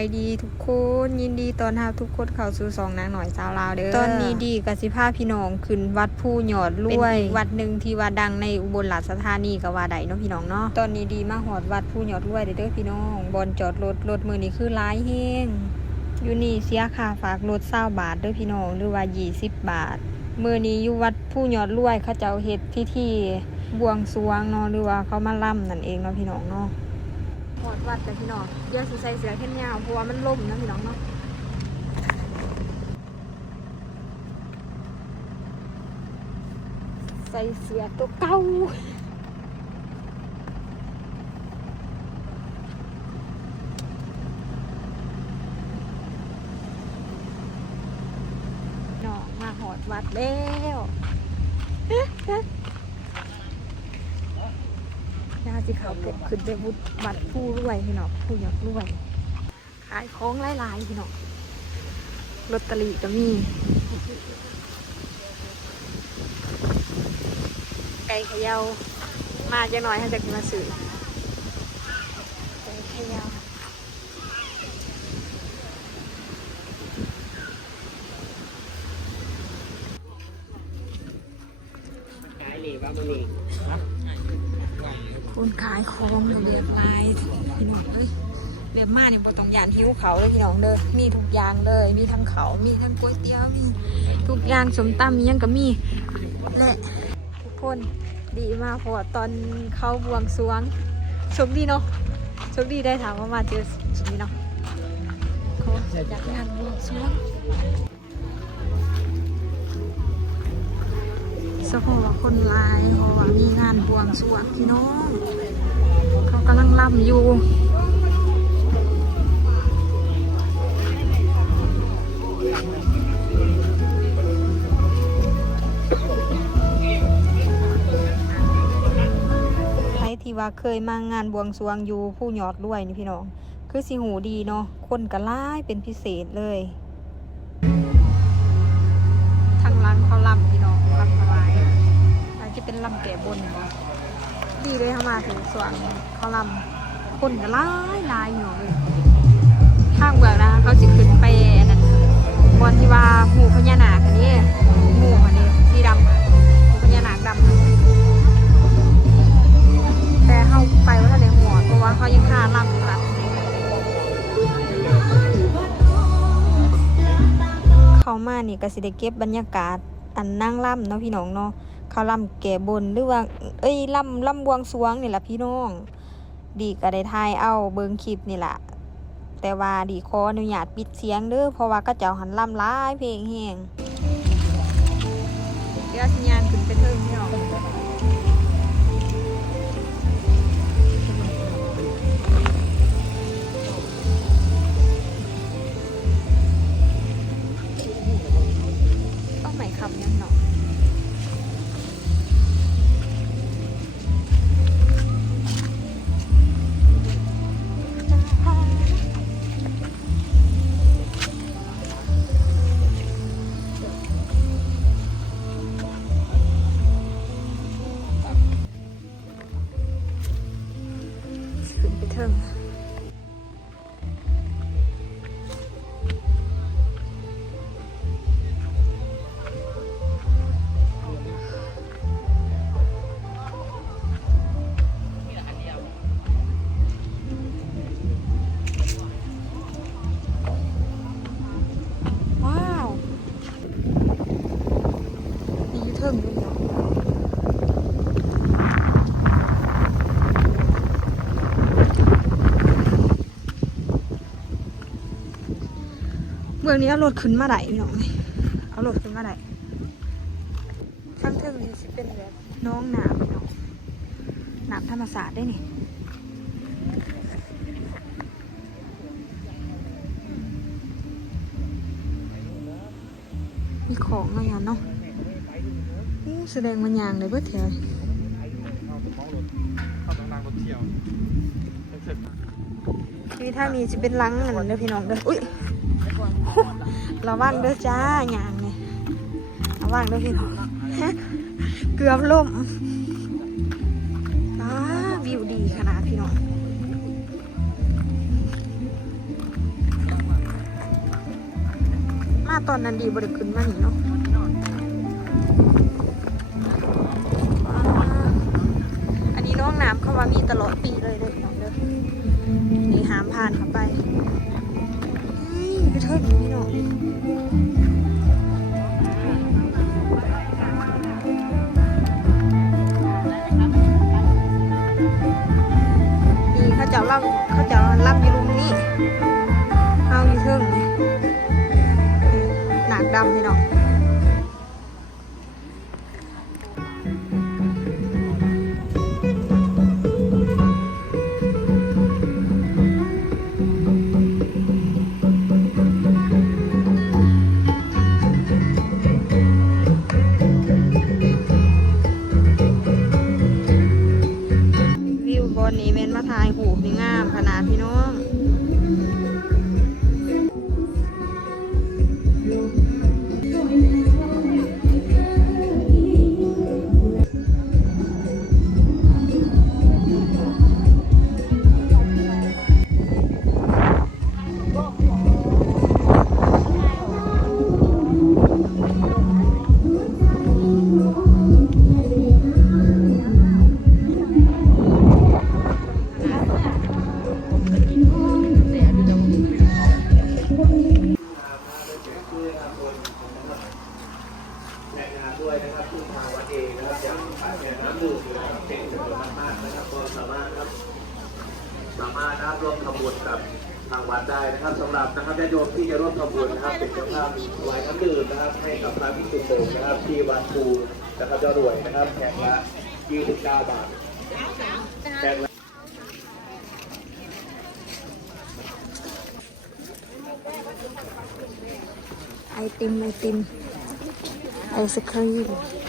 ายดีทุกคนยินดีตอนรับทุกคนเข้าสู่สองนางหน่อยสาวลาวเด้อตอนนี้ดีกับสิพาพี่น้องขึ้นวัดผู้หยอดรวยเป็นอีกวัดหนึ่งที่ว่าดังในอุบลราชธานีก็ว่าใดเนาะพี่น้องเนาะตอนนี้ดีมาหอดวัดผู้หยอดรวยเด้อเด้อพี่น้องบอนจอดรถรถมือนี้คือร้ายแห้งอยู่นี่เสียค่าฝากรถเศร้าบาทเด้อพี่น้องหรือว่ายี่สิบบาทมือนี้อยู่วัดผู้หยอดรวยเขาเจ้าเฮ็ดพิธีบวงสรวงเนาะหรือว่าเขามาล่ำนั่นเองเนาะพี่น้องเนาะ หอดวัดแต่พี่น้องเดี๋ยวสิใส่เสื้อแขนยาวเพราะว่ามันล่มนะพี่น้องเนาะใส่เสื้อตัวเก่าเนาะมาหอดวัดแล้ว น่า สิเขาเก็บขึ้นไปบุดวัดผู้รวยพี่น้องผู้อยากรวยขายของหลายๆพี่น้องลอตเตอรี่ก็มีไก่เขยาวมาจะน่อยให้จะกินมาสื่อไก่เขยาวขายเหล็กว่าบุรีค คนขายของเรียบลายพี่น้องเอ้ยเรียบมากเนี่ยบ่ต้องยานหิวเขาเลยพี่น้องเด้อมีทุกอย่างเลย มีทั้งเขามีทั้งก๋วยเตี๋ยวมีทุกอย่างสมตำมียังก็มีและทุกคนดีมากเพราะว่าตอนเขาบวงสรวงโชคดีเนาะโชคดีได้ถามว่ามาเจอสิ่งนี้เนาะเขาอยากงานบวงสรวง สะโพกว่าคนลายเพราะว่ามีงานบวงสรวงพี่น้อง เขากำลังล่ำอยู่ใครที่ว่าเคยมางานบวงสรวงอยู่ผู้หยอดด้วยนี่พี่น้อง คือสิหูดีเนาะคนกระล่ายเป็นพิเศษเลยำแก่บนบ่ดีเลยเข้ามาถึงสวนเขาลำคนกระล่ายลายอยู่เลยข้างเบืองนะเขาจะขึ้นไปอันนั้นบนที่ว่าหมู่พญานาคอันนี้หมู่อันนี้สีดำหมู่พญานาคดำแต่เข้าไปว่าทะเลหัวเพราะว่าเขายังหาลำลับเขามานี่ก็สิได้เก็บบรรยากาศอันนั่งล่ำเนาะพี่น้องเนาะ เขาล่ำแก่บนหรือว่า เอ้ยล่ำล่ำบวงสวงนี่แหละพี่น้อง ดีก็ได้ทายเอาเบิงคลิปนี่แหละแต่ว่าดีขออนุญาตปิดเสียงเด้อเพราะว่าก็เจ้าหันล่ำร้ายเพลงแห้งเดี๋ยวสัญญาณขึ้นไปเทิงพี่น้องต้องไหมคำยังเนาะ ขึ้นไป เทิงว้าวมีอยูเทิงด้วยเนาะเมืองนี้เอารถขึ้นมาได้พี่น้องเลยเอารถขึ้นมาได้ข้างเทิงนี่สิเป็นแบบน้องหนามพี่น้องหนามธรรมศาสตร์ได้นี่มีของอะไรอย่างเนาะอู้แสดงมันยางเลยเบิดแถวเข้าท้องรถเข้าตรงรางรถเที่ยวเสร็จที่ทางนี้จะเป็นลังนั่นเด้อพี่น้องเด้ออุ้ย ระวังด้อจ้ายางเนี่ยระวังด้อพี่น้องเกือบล่มวิวดีขนาดพี่น้องมาตอนนั้นดีบริขึ้นมาหนิเนาะอันนี้น้องน้ำเขาว่ามีตลอดปีเลยเด้อพี่น้องเด้อนี่หามผ่านเข้าไป ฮ้ยไปเถิดพี่น้อง กับทางวัดได้นะครับสำหรับนะครับญาติโยมที่จะร่วมทำบุญนะครับเป็นเจ้าภาพถวายน้ำดื่มนะครับให้กับพระภิกษุสงฆ์นะครับ ที่วัดภูนะครับเจ้ารวยนะครับแขกละ29บาทแขกละไอติมไอติมไอศครีม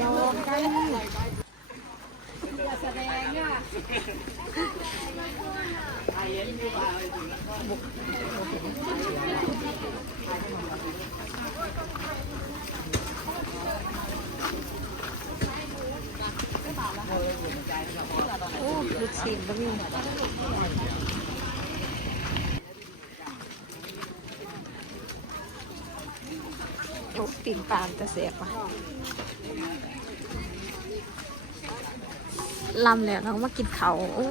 ยอมกันโอ้ลูกชิ้นก็มีโอ้ปิ่งปามจะเสียบว่ะ ลำแล้วเรามากินเขาวโอ้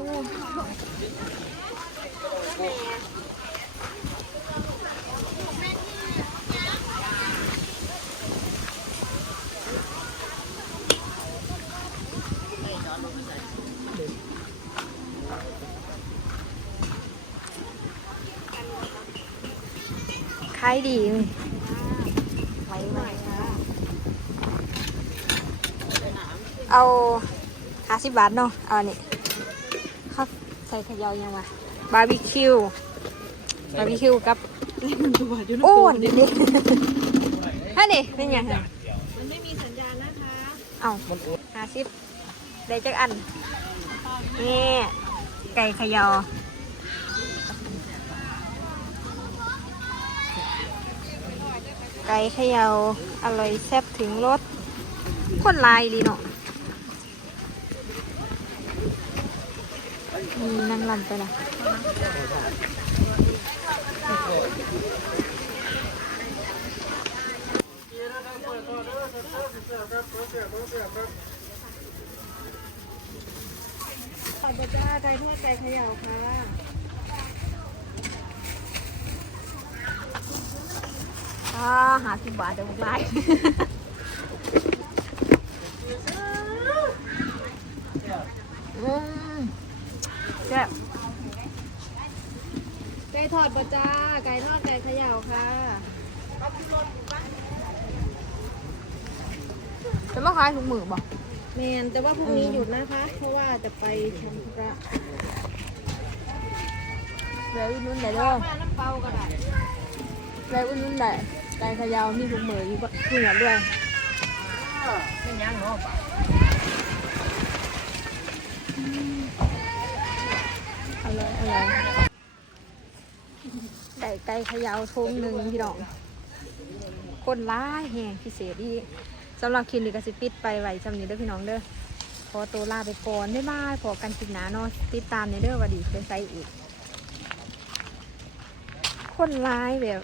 ขายดีเอาาสิบบาทเนาะเอาอันนี้ครับใส่ขยาวยังไงบาร์บีคิวบาร์บีคิวกับโอ้นนี่ฮะนี่เป็นยังไงมันไม่มีสัญญาณนะคะเอาห้าสิบได้จักอันนี่ไก่เขยอไก่เขยาอร่อยแซ่บถึงรสคนหลายดีเนาะ มีนั่งลำไปละขอบจ้าไก่ทอดไก่เขย่าค่ะอ่าหาสิบบาทจะบุกไล่อืมแซ่บ ไก่ทอดบจ้าไก่ทอดไก่เขย่าค่ะ จะมา ขายถุงมือบ่แมนแต่ว่าพรุ่งนี้หยุดนะคะ เพราะว่าจะไปทำธุระเดี๋ยวอุ่นนุ่นได้เด้อมาน้ำเปล่าก็ได้เดี๋ยวอุ่นนุ่นได้ไก่เขยาวมีถุงมืออยู่บถุงเหนือด้วยไม่ยั้งเนาะอร่อยอร่อยได้ไก่เขยาวทงหนึ่งพี่น้อง คนร้ายแห่งพิเศษอีก สำหรับคลินิกกสิปิดไปไหวจำนี้เด้อพี่น้องเด้อขอตัวลาไปก่อนบ๊ายบายพอกันคลิปหน้าเนาะติดตามในเด้อว่าดีเป็นไซอีก คนร้ายแบบ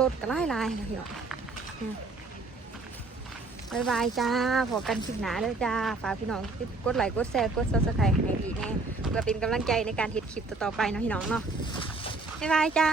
รถก็ไล่ลายนะพี่น้องอืมบายบายจ้าพอกันคลิปหนาเลยจ้า ฝากพี่น้องกดไลค์ กดแชร์ กดซับสไครต์ให้ดีแน่เพื่อเป็นกำลังใจในการเฮ็ดคลิปต่อๆไปเนาะพี่น้องเนาะบายบายจ้า